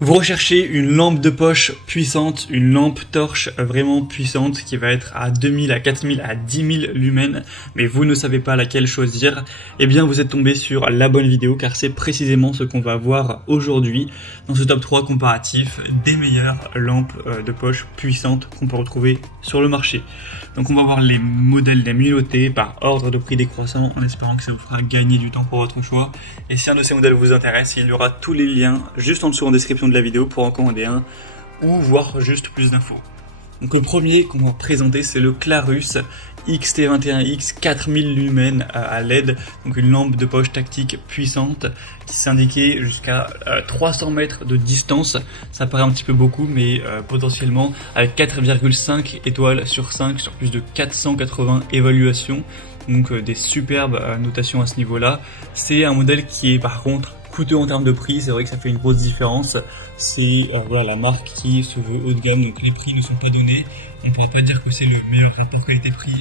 Vous recherchez une lampe de poche puissante, une lampe torche vraiment puissante qui va être à 2000, à 4000, à 10 000 lumens, mais vous ne savez pas laquelle choisir, eh bien vous êtes tombé sur la bonne vidéo car c'est précisément ce qu'on va voir aujourd'hui dans ce top 3 comparatif des meilleures lampes de poche puissantes qu'on peut retrouver sur le marché. Donc on va voir les modèles des mieux par ordre de prix décroissant en espérant que ça vous fera gagner du temps pour votre choix. Et si un de ces modèles vous intéresse, il y aura tous les liens juste en dessous en description de la vidéo pour en commander un ou voir juste plus d'infos. Donc le premier qu'on va présenter, c'est le Clarus XT21X 4000 lumens à LED, donc une lampe de poche tactique puissante qui s'indiquait jusqu'à 300 mètres de distance. Ça paraît un petit peu beaucoup, mais potentiellement avec 4,5 étoiles sur 5 sur plus de 480 évaluations, donc des superbes notations à ce niveau-là. C'est un modèle qui est par contre coûteux en termes de prix, c'est vrai que ça fait une grosse différence. C'est voilà, la marque qui se veut haut de gamme, donc les prix ne sont pas donnés. On ne pourra pas dire que c'est le meilleur rapport qualité-prix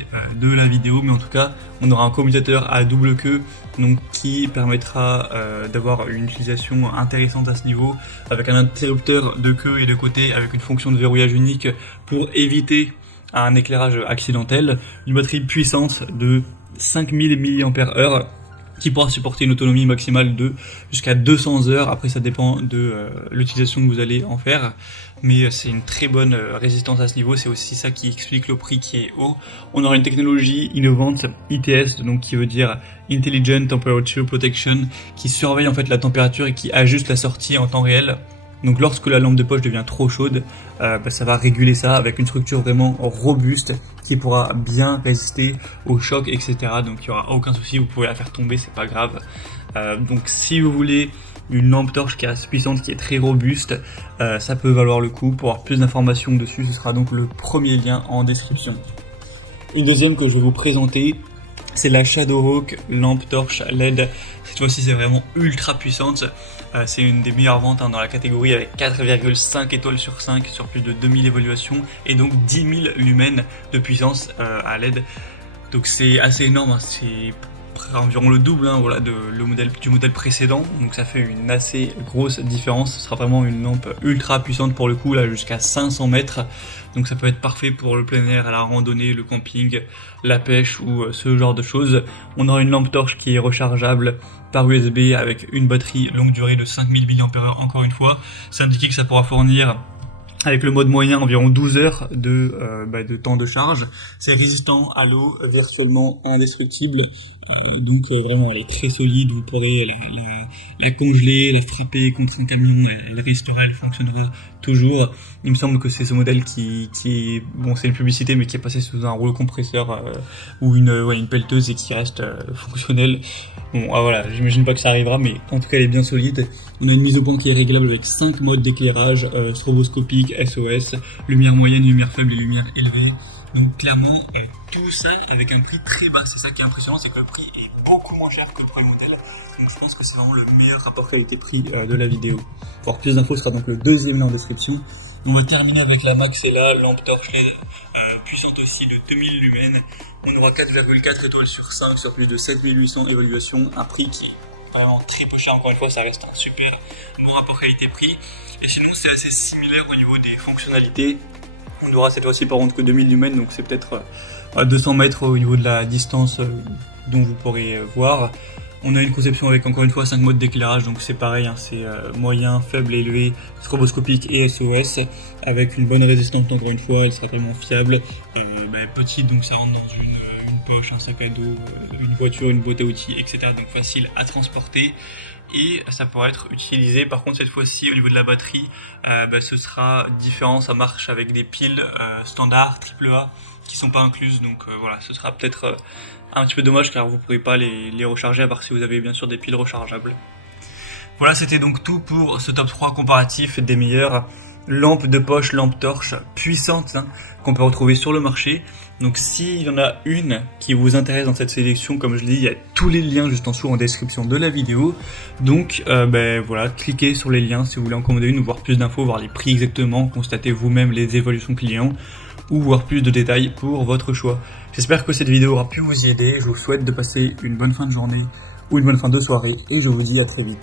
de la vidéo, mais en tout cas, on aura un commutateur à double queue, donc qui permettra d'avoir une utilisation intéressante à ce niveau, avec un interrupteur de queue et de côté, avec une fonction de verrouillage unique pour éviter un éclairage accidentel, une batterie puissante de 5000 mAh, qui pourra supporter une autonomie maximale de jusqu'à 200 heures. Après, ça dépend de l'utilisation que vous allez en faire, mais c'est une très bonne résistance à ce niveau. C'est aussi ça qui explique le prix qui est haut. On aura une technologie innovante ITS, donc qui veut dire Intelligent Temperature Protection, qui surveille en fait la température et qui ajuste la sortie en temps réel. Donc lorsque la lampe de poche devient trop chaude, ça va réguler ça avec une structure vraiment robuste qui pourra bien résister aux chocs, etc. Donc il n'y aura aucun souci, vous pouvez la faire tomber, c'est pas grave. Donc si vous voulez une lampe torche qui est assez puissante, qui est très robuste, ça peut valoir le coup. Pour avoir plus d'informations dessus, ce sera donc le premier lien en description. Une deuxième que je vais vous présenter, c'est la Shadowhawk lampe torche LED. Cette fois-ci, c'est vraiment ultra puissante. C'est une des meilleures ventes dans la catégorie, avec 4,5 étoiles sur 5 sur plus de 2000 évaluations et donc 10 000 lumens de puissance à LED. Donc c'est assez énorme, c'est environ le double voilà, du modèle précédent, donc ça fait une assez grosse différence. Ce sera vraiment une lampe ultra puissante pour le coup, là jusqu'à 500 mètres, donc ça peut être parfait pour le plein air, la randonnée, le camping, la pêche ou ce genre de choses. On aura une lampe torche qui est rechargeable par USB avec une batterie longue durée de 5000 mAh. Encore une fois, c'est indiqué que ça pourra fournir avec le mode moyen environ 12 heures de temps de charge. C'est résistant à l'eau, virtuellement indestructible, donc vraiment elle est très solide. Vous pourrez la congeler, la frapper contre un camion, elle restera, elle fonctionnera toujours. Il me semble que c'est ce modèle qui est, bon, c'est une publicité, mais qui est passé sous un rouleau compresseur ou une pelleteuse et qui reste fonctionnel. Bon, voilà, j'imagine pas que ça arrivera, mais en tout cas elle est bien solide. On a une mise au point qui est réglable avec 5 modes d'éclairage, stroboscopique, SOS, lumière moyenne, lumière faible et lumière élevée. Donc clairement, tout ça avec un prix très bas. C'est ça qui est impressionnant, c'est que le prix est beaucoup moins cher que le premier modèle. Donc je pense que c'est vraiment le meilleur rapport qualité-prix de la vidéo. Pour avoir plus d'infos, ce sera donc le deuxième lien en description. On va terminer avec la Maxella lampe torche LED, puissante aussi de 2000 lumens. On aura 4,4 étoiles sur 5 sur plus de 7800 évaluations. Un prix qui est vraiment très peu cher. Encore une fois, ça reste un super bon rapport qualité-prix. Et sinon, c'est assez similaire au niveau des fonctionnalités. On aura cette fois-ci par contre que 2000 lumens, donc c'est peut-être à 200 mètres au niveau de la distance dont vous pourrez voir. On a une conception avec encore une fois 5 modes d'éclairage, donc c'est pareil, c'est moyen, faible, élevé, stroboscopique et SOS, avec une bonne résistance encore une fois, elle sera vraiment fiable, petite, donc ça rentre dans une poche, un sac à dos, une voiture, une boîte à outils, etc. Donc facile à transporter. Et ça pourra être utilisé, par contre cette fois-ci au niveau de la batterie, ce sera différent, ça marche avec des piles standard AAA qui sont pas incluses, donc voilà, ce sera peut-être un petit peu dommage car vous ne pourrez pas les recharger à part si vous avez bien sûr des piles rechargeables. Voilà, c'était donc tout pour ce top 3 comparatif des meilleures lampes de poche, lampes torches puissantes qu'on peut retrouver sur le marché. Donc s'il y en a une qui vous intéresse dans cette sélection, comme je l'ai dit, il y a tous les liens juste en dessous en description de la vidéo. Donc voilà, cliquez sur les liens si vous voulez en commander une, voir plus d'infos, voir les prix exactement, constater vous-même les évolutions clients ou voir plus de détails pour votre choix. J'espère que cette vidéo aura pu vous y aider. Je vous souhaite de passer une bonne fin de journée ou une bonne fin de soirée et je vous dis à très vite.